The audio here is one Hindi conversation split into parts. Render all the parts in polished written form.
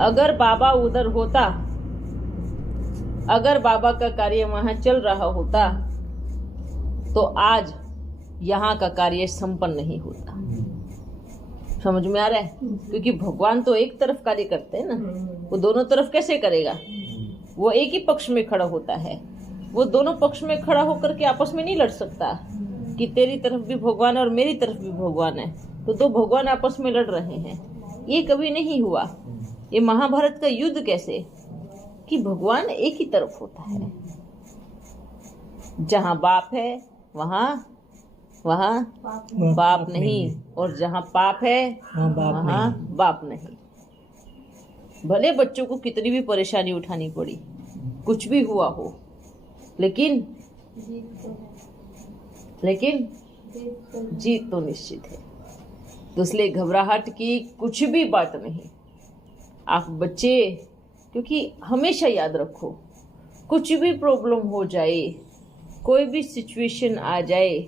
अगर बाबा उधर होता, अगर बाबा का कार्य वहां चल रहा होता तो आज यहाँ का कार्य संपन्न नहीं होता। समझ में आ रहा है? क्योंकि भगवान तो एक तरफ कार्य करते हैं ना, वो दोनों तरफ कैसे करेगा? वो एक ही पक्ष में खड़ा होता है। वो दोनों पक्ष में खड़ा होकर के आपस में नहीं लड़ सकता कि तेरी तरफ भी भगवान है और मेरी तरफ भी भगवान है, तो दो भगवान आपस में लड़ रहे हैं। ये कभी नहीं हुआ। ये महाभारत का युद्ध कैसे कि भगवान एक ही तरफ होता है। जहां बाप है वहां बाप नहीं, और जहां पाप है वहां बाप नहीं। भले बच्चों को कितनी भी परेशानी उठानी पड़ी, कुछ भी हुआ हो, लेकिन जीत तो निश्चित है। तो इसलिए घबराहट की कुछ भी बात नहीं। आप बच्चे, क्योंकि हमेशा याद रखो, कुछ भी प्रॉब्लम हो जाए, कोई भी सिचुएशन आ जाए,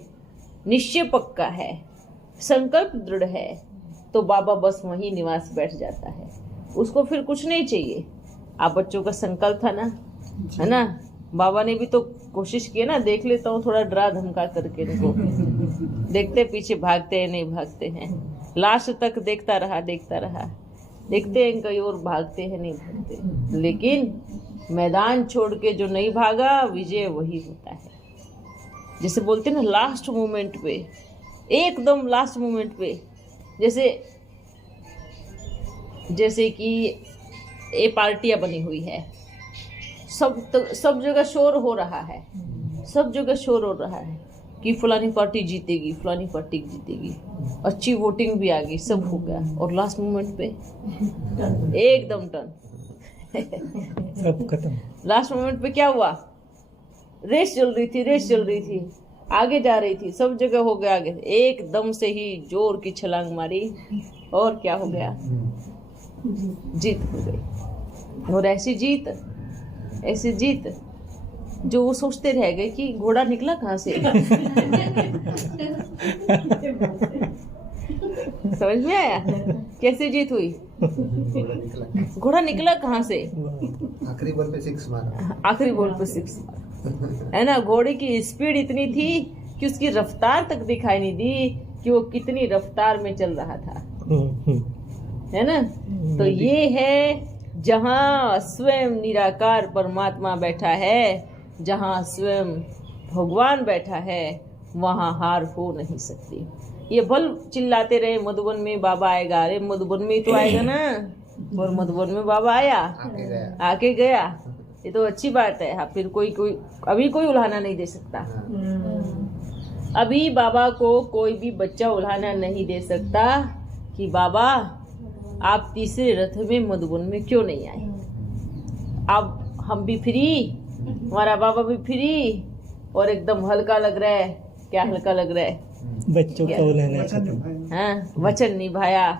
निश्चय पक्का है, संकल्प दृढ़ है, तो बाबा बस वहीं निवास बैठ जाता है। उसको फिर कुछ नहीं चाहिए। आप बच्चों का संकल्प था ना, है ना? बाबा ने भी तो कोशिश की ना, देख लेता हूँ थोड़ा डरा धमका करके इनको। देखते पीछे भागते हैं नहीं भागते हैं, लास्ट तक देखता रहा, देखते हैं कहीं और भागते हैं नहीं भागते। लेकिन मैदान छोड़ के जो नहीं भागा, विजय वही होता है। जैसे बोलते हैं ना, लास्ट मोमेंट पे, एकदम लास्ट मोमेंट पे, जैसे कि ये पार्टियां बनी हुई है, सब जगह शोर हो रहा है, सब जगह शोर हो रहा है कि फलानी पार्टी जीतेगी, फलानी पार्टी जीतेगी, अच्छी वोटिंग भी आ गई, सब हो गया, और लास्ट मोमेंट पे एकदम टर्न सब खत्म। लास्ट मोमेंट पे क्या हुआ? रेस चल रही थी, आगे जा रही थी, सब जगह हो गया आगे, एकदम से ही जोर की छलांग मारी और क्या हो गया? जीत हो गई। और ऐसी जीत जो वो सोचते रह गए कि घोड़ा निकला कहाँ से। समझ में आया कैसे जीत हुई? घोड़ा निकला कहाँ से? आखिरी बॉल पे सिक्स मारा, है ना? घोड़े की स्पीड इतनी थी कि उसकी रफ्तार तक दिखाई नहीं दी कि वो कितनी रफ्तार में चल रहा था, है ना? तो ये है जहाँ स्वयं निराकार परमात्मा बैठा है, जहाँ स्वयं भगवान बैठा है, वहाँ हार हो नहीं सकती। ये भल चिल्लाते रहे मधुबन में बाबा आएगा, अरे मधुबन में ही तो आएगा ना, और मधुबन में बाबा आया, आके गया, ये तो अच्छी बात है। हाँ, फिर कोई अभी कोई उल्हाना नहीं दे सकता। अभी बाबा को कोई भी बच्चा उल्हाना नहीं दे सकता कि बाबा आप तीसरे रथ में मधुबन में क्यों नहीं आए। अब हम भी फ्री, हमारा बाबा भी फ्री, और एकदम हल्का लग रहा है। क्या हल्का लग रहा है? बच्चों का उल्हाना, हाँ, वचन निभाया।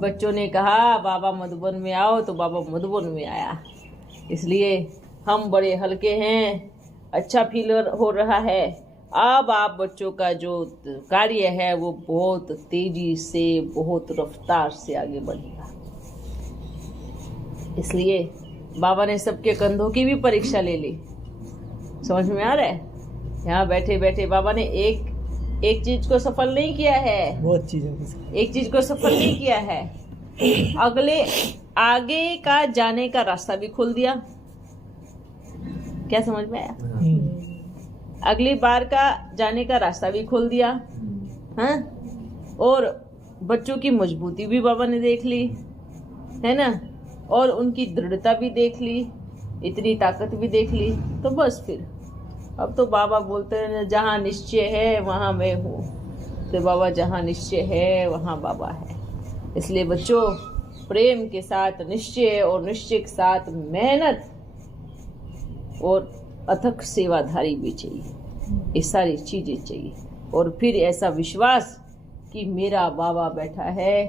बच्चों ने कहा बाबा मधुबन में आओ, तो बाबा मधुबन में आया। इसलिए हम बड़े हल्के हैं, अच्छा फील हो रहा है। अब आप बच्चों का जो कार्य है वो बहुत तेजी से, बहुत रफ्तार से आगे बढ़ेगा। इसलिए बाबा ने सबके कंधों की भी परीक्षा ले ली। समझ में आ रहा है? यहाँ बैठे बैठे बाबा ने एक चीज को सफल नहीं किया है, बहुत चीजें, एक चीज को सफल नहीं किया है, आगे का जाने का रास्ता भी खोल दिया। क्या समझ में आया? अगली बार का जाने का रास्ता भी खोल दिया। हाँ, और बच्चों की मजबूती भी बाबा ने देख ली, है ना? और उनकी दृढ़ता भी देख ली, इतनी ताकत भी देख ली। तो बस फिर अब तो बाबा बोलते हैं जहाँ निश्चय है वहाँ मैं हूँ। तो बाबा जहाँ निश्चय है वहाँ बाबा है। इसलिए बच्चों, प्रेम के साथ निश्चय और निश्चय के साथ मेहनत और अथक सेवाधारी भी चाहिए। ये सारी चीजें चाहिए, और फिर ऐसा विश्वास कि मेरा बाबा बैठा है,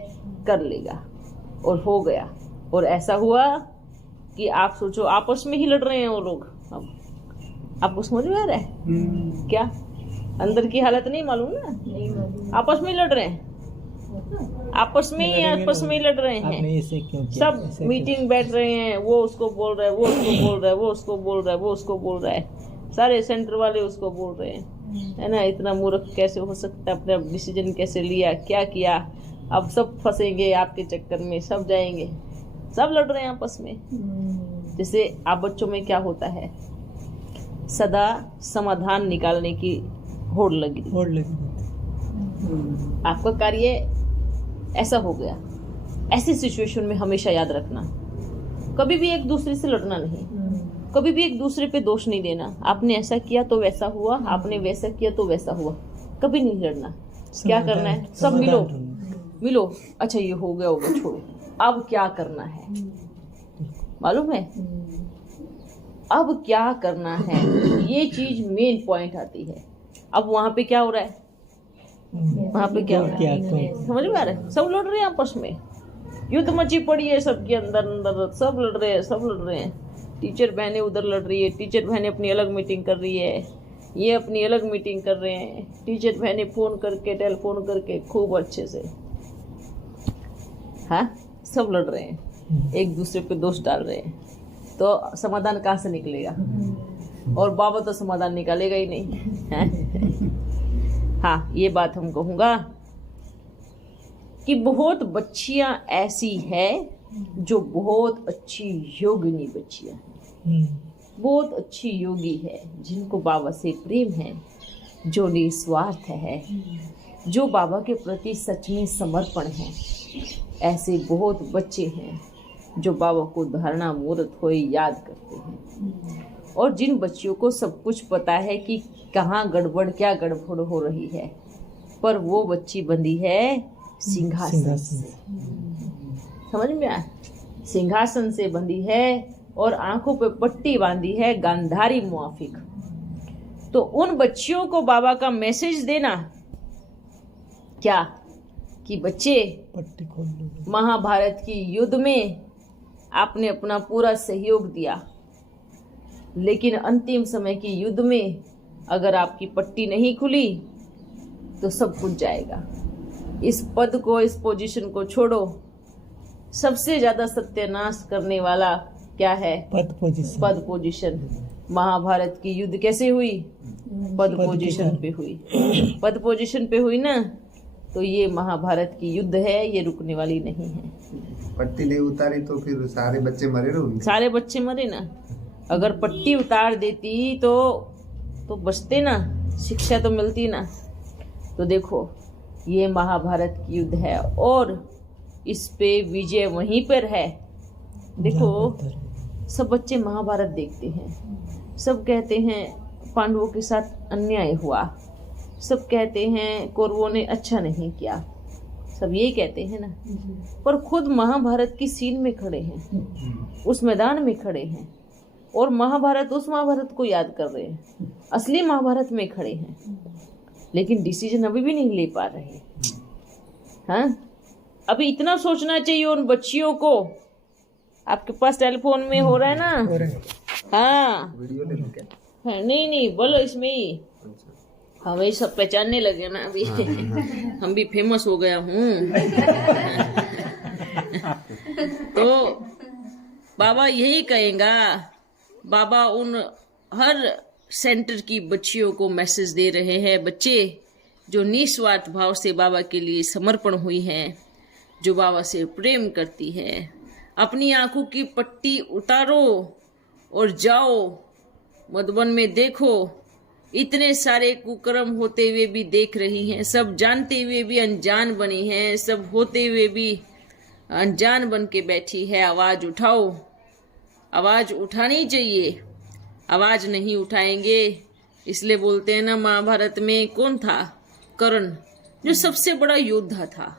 कर लेगा, और हो गया। और ऐसा हुआ कि आप सोचो आपस में ही लड़ रहे हैं वो लोग। अब आपको समझ में आ रहा है क्या? अंदर की हालत नहीं मालूम ना, आपस में लड़ रहे हैं। आपस में ही लड़ रहे आपने हैं। ऐसे क्यों किया? सब ऐसे मीटिंग बैठ रहे हैं, वो उसको बोल रहा है, वो उसको बोल रहा है, वो उसको बोल रहा है, वो उसको बोल रहा है, सारे सेंटर वाले उसको बोल रहे हैं, है ना। इतना मूर्ख कैसे हो सकता है, अपने डिसीजन कैसे लिया, क्या किया। अब सब फंसेंगे आपके चक्कर में, सब जाएंगे, सब लड़ रहे हैं आपस में। जैसे आप बच्चों में क्या होता है, सदा समाधान निकालने की होड़ लगी। होड़ लगी। आपका कार्य ऐसा हो गया। ऐसी सिचुएशन में हमेशा याद रखना, कभी भी एक दूसरे से लड़ना नहीं, कभी भी एक दूसरे पे दोष नहीं देना। आपने ऐसा किया तो वैसा हुआ, आपने वैसा किया तो वैसा हुआ, कभी नहीं लड़ना। क्या करना है, सब मिलो मिलो, अच्छा ये हो गया होगा, छोड़ो, अब क्या करना है मालूम है, अब क्या करना है, ये चीज मेन पॉइंट आती है। अब वहां पे क्या हो रहा है, वहां पे क्या हो रहा है, समझ में आ रहा है। सब लड़ रहे हैं आपस में, युद्ध मची पड़ी है सबके अंदर अंदर, सब लड़ रहे हैं, सब लड़ रहे हैं। टीचर बहनें उधर लड़ रही है, टीचर बहनें अपनी अलग मीटिंग कर रही है, ये अपनी अलग मीटिंग कर रहे हैं। टीचर बहनें फोन करके, टेलीफोन करके खूब अच्छे से, हाँ, सब लड़ रहे हैं, एक दूसरे पे दोष डाल रहे हैं। तो समाधान कहाँ से निकलेगा? और बाबा तो समाधान निकालेगा ही नहीं, है? हाँ, ये बात हम कहूँगा कि बहुत बच्चियां ऐसी है जो बहुत अच्छी योगिनी बच्चियां हैं, बहुत अच्छी योगी है, जिनको बाबा से प्रेम है, जो निस्वार्थ है, जो बाबा के प्रति सच में समर्पण है। ऐसे बहुत बच्चे हैं जो बाबा को धारणा मुहूर्त होए याद करते हैं। और जिन बच्चियों को सब कुछ पता है कि कहाँ गड़बड़, क्या गड़बड़ हो रही है, पर वो बच्ची बंधी है सिंहासन से। समझ में आया? सिंहासन से बंधी है और आंखों पे पट्टी बांधी है गांधारी मुआफिक। तो उन बच्चियों को बाबा का मैसेज देना क्या कि बच्चे, पट्टी खोल लो। महाभारत की युद्ध में आपने अपना पूरा सहयोग दिया, लेकिन अंतिम समय की युद्ध में अगर आपकी पट्टी नहीं खुली तो सब कुछ जाएगा। इस पद को, इस पोजीशन को छोड़ो। सबसे ज्यादा सत्यानाश करने वाला क्या है? पद पोजीशन। पद पोजीशन। महाभारत की युद्ध कैसे हुई? पद पोजीशन पे हुई। पद पोजीशन पे हुई ना, तो ये महाभारत की युद्ध है, ये रुकने वाली नहीं है। पट्टी नहीं उतारी तो फिर सारे बच्चे मरे ना, सारे बच्चे मरे ना। अगर पट्टी उतार देती तो बचते ना, शिक्षा तो मिलती ना। तो देखो, ये महाभारत की युद्ध है और इस पे विजय वहीं पर है। देखो, सब बच्चे महाभारत देखते हैं, सब कहते हैं पांडवों के साथ अन्याय हुआ, सब कहते हैं कौरवों ने अच्छा नहीं किया, सब यही कहते हैं ना। पर खुद महाभारत की सीन में खड़े हैं, उस मैदान में खड़े हैं और महाभारत, उस महाभारत को याद कर रहे हैं, असली महाभारत में खड़े हैं, लेकिन डिसीजन अभी भी नहीं ले पा रहे। हाँ, अभी इतना सोचना चाहिए उन बच्चियों को। आपके पास टेलीफोन में हो रहा है ना? हाँ, वीडियो ले लो क्या? हाँ, नहीं बोलो, इसमें ही हमें सब पहचानने लगे ना अभी। हम भी फेमस हो गया हूँ। तो बाबा यही कहेगा, बाबा उन हर सेंटर की बच्चियों को मैसेज दे रहे हैं, बच्चे जो निस्वार्थ भाव से बाबा के लिए समर्पण हुई हैं, जो बाबा से प्रेम करती है, अपनी आंखों की पट्टी उतारो और जाओ मधुबन में। देखो, इतने सारे कुकर्म होते हुए भी देख रही हैं, सब जानते हुए भी अनजान बनी हैं, सब होते हुए भी अनजान बन के बैठी है। आवाज उठाओ, आवाज उठानी चाहिए। आवाज नहीं उठाएंगे, इसलिए बोलते हैं ना, महाभारत में कौन था? कर्ण, जो सबसे बड़ा योद्धा था,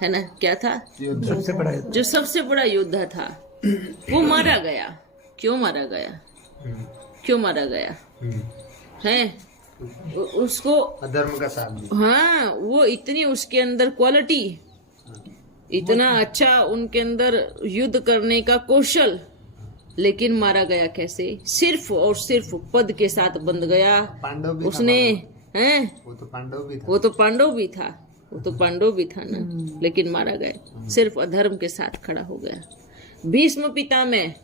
है ना? क्या था? सबसे बड़ा जो सबसे बड़ा योद्धा था, वो मारा गया। क्यों मारा गया? क्यों मारा गया है? उसको अधर्म का साथ दिया। हाँ, वो इतनी उसके अंदर क्वालिटी, इतना अच्छा उनके अंदर युद्ध करने का कौशल, लेकिन मारा गया कैसे? सिर्फ और सिर्फ पद के साथ बंध गया। पांडव भी उसने था, हैं, वो तो पांडव भी था। वो तो पांडव भी था, वो तो पांडव भी था ना, लेकिन मारा गया, सिर्फ अधर्म के साथ खड़ा हो गया। भीष्म पितामह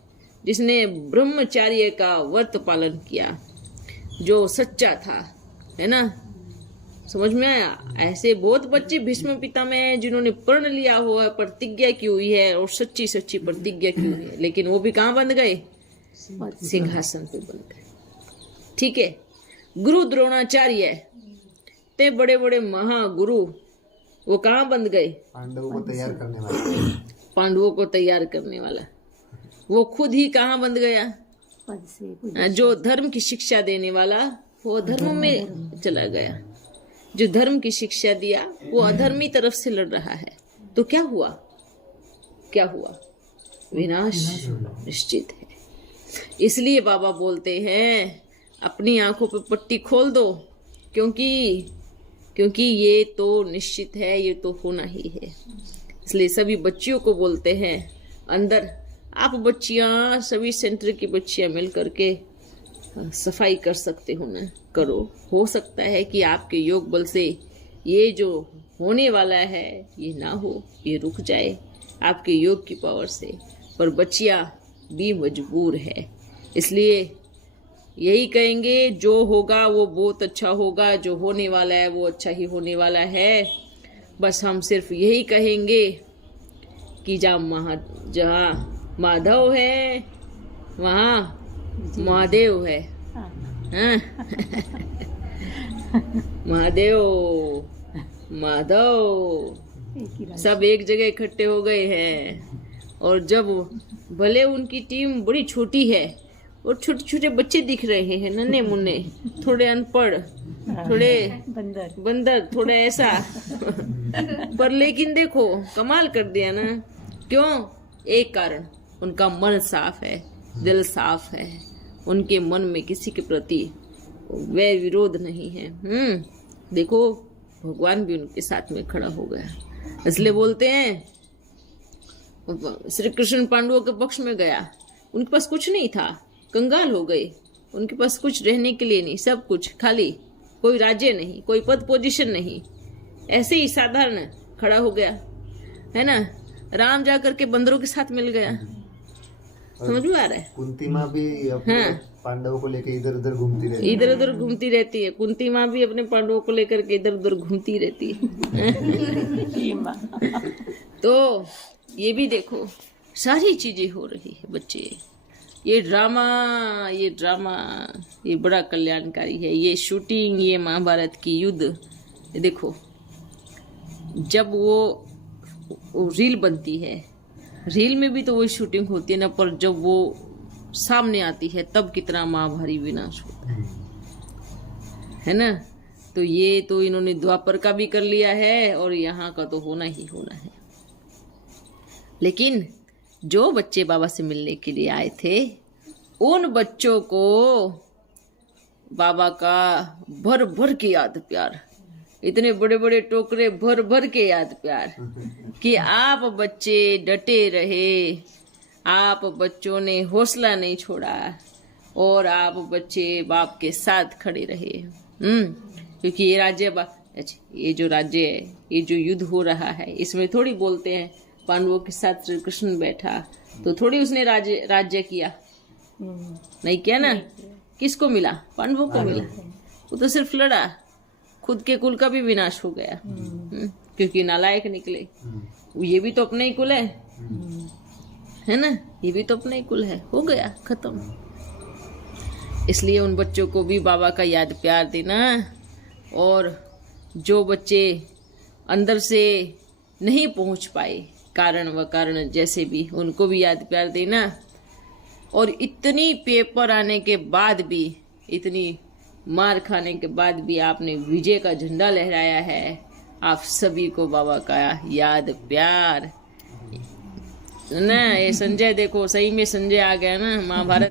जिसने ब्रह्मचार्य का व्रत पालन किया, जो सच्चा था, है ना, समझ में आया। ऐसे बहुत बच्चे भीष्म पितामह हैं जिन्होंने प्रण लिया हुआ है, प्रतिज्ञा की हुई है और सच्ची सच्ची प्रतिज्ञा की हुई है, लेकिन वो भी कहाँ बंध गए, सिंहासन पे बंध गए। ठीक है, गुरु द्रोणाचार्य ते बड़े बड़े महागुरु, वो कहाँ बंध गए, पांडवों को तैयार करने वाला, पांडवों को तैयार करने वाला, वो खुद ही कहाँ बंध गया, जो धर्म की शिक्षा देने वाला वो धर्म में चला गया, जो धर्म की शिक्षा दिया वो अधर्मी तरफ से लड़ रहा है, तो क्या हुआ, क्या हुआ, विनाश निश्चित है। इसलिए बाबा बोलते हैं अपनी आंखों पे पट्टी खोल दो, क्योंकि ये तो निश्चित है, ये तो होना ही है। इसलिए सभी बच्चियों को बोलते हैं, अंदर आप बच्चियां, सभी सेंटर की बच्चियां मिल करके सफाई कर सकते हो ना, करो। हो सकता है कि आपके योग बल से ये जो होने वाला है ये ना हो, ये रुक जाए आपके योग की पावर से, पर बच्चियां भी मजबूर है। इसलिए यही कहेंगे, जो होगा वो बहुत अच्छा होगा, जो होने वाला है वो अच्छा ही होने वाला है। बस हम सिर्फ यही कहेंगे कि जहाँ माधव है वहाँ महादेव है, हाँ? महादेव माधव सब एक जगह इकट्ठे हो गए हैं, और जब भले उनकी टीम बड़ी छोटी है और छोटे छोटे बच्चे दिख रहे हैं, नन्हे मुन्ने, थोड़े अनपढ़, थोड़े बंदर, थोड़े ऐसा पर लेकिन देखो कमाल कर दिया ना। क्यों? एक कारण, उनका मन साफ है, दिल साफ है, उनके मन में किसी के प्रति वैर विरोध नहीं है। देखो भगवान भी उनके साथ में खड़ा हो गया। इसलिए बोलते हैं श्री कृष्ण पांडवों के पक्ष में गया, उनके पास कुछ नहीं था, कंगाल हो गए, उनके पास कुछ रहने के लिए नहीं, सब कुछ खाली, कोई राज्य नहीं, कोई पद पोजीशन नहीं, ऐसे ही साधारण खड़ा हो गया, है ना। राम जा करके बंदरों के साथ मिल गया, समझ में आ रहा है। कुंती माँ भी अपने पांडवों को लेकर इधर उधर घूमती रहती है, इधर उधर घूमती रहती है। कुंती माँ भी अपने पांडवों को लेकर के इधर उधर घूमती रहती है। तो ये भी देखो सारी चीजें हो रही है बच्चे, ये ड्रामा ये बड़ा कल्याणकारी है। ये शूटिंग, ये महाभारत की युद्ध, ये देखो जब वो रील बनती है, रील में भी तो वही शूटिंग होती है ना, पर जब वो सामने आती है तब कितना महाभारी विनाश होता है ना। तो ये तो इन्होंने द्वापर का भी कर लिया है और यहाँ का तो होना ही होना है। लेकिन जो बच्चे बाबा से मिलने के लिए आए थे, उन बच्चों को बाबा का भर भर के याद प्यार, इतने बड़े बड़े टोकरे भर भर के याद प्यार कि आप बच्चे डटे रहे, आप बच्चों ने हौसला नहीं छोड़ा और आप बच्चे बाप के साथ खड़े रहे। क्योंकि ये राज्य ये जो राज्य है, ये जो युद्ध हो रहा है, इसमें थोड़ी बोलते हैं पांडवों के साथ श्री कृष्ण बैठा तो थोड़ी उसने राज्य किया, नहीं किया ना। किसको मिला? पांडवों को मिला। वो तो सिर्फ लड़ा, खुद के कुल का भी विनाश हो गया, क्योंकि नालायक निकले। ये भी तो अपने ही कुल है ना, ये भी तो अपने ही कुल है, हो गया खत्म। इसलिए उन बच्चों को भी बाबा का याद प्यार देना, और जो बच्चे अंदर से नहीं पहुंच पाए कारण व कारण जैसे भी, उनको भी याद प्यार देना। और इतनी पेपर आने के बाद भी, इतनी मार खाने के बाद भी आपने विजय का झंडा लहराया है। आप सभी को बाबा का याद प्यार ना। ये संजय देखो, सही में संजय आ गया ना महाभारत।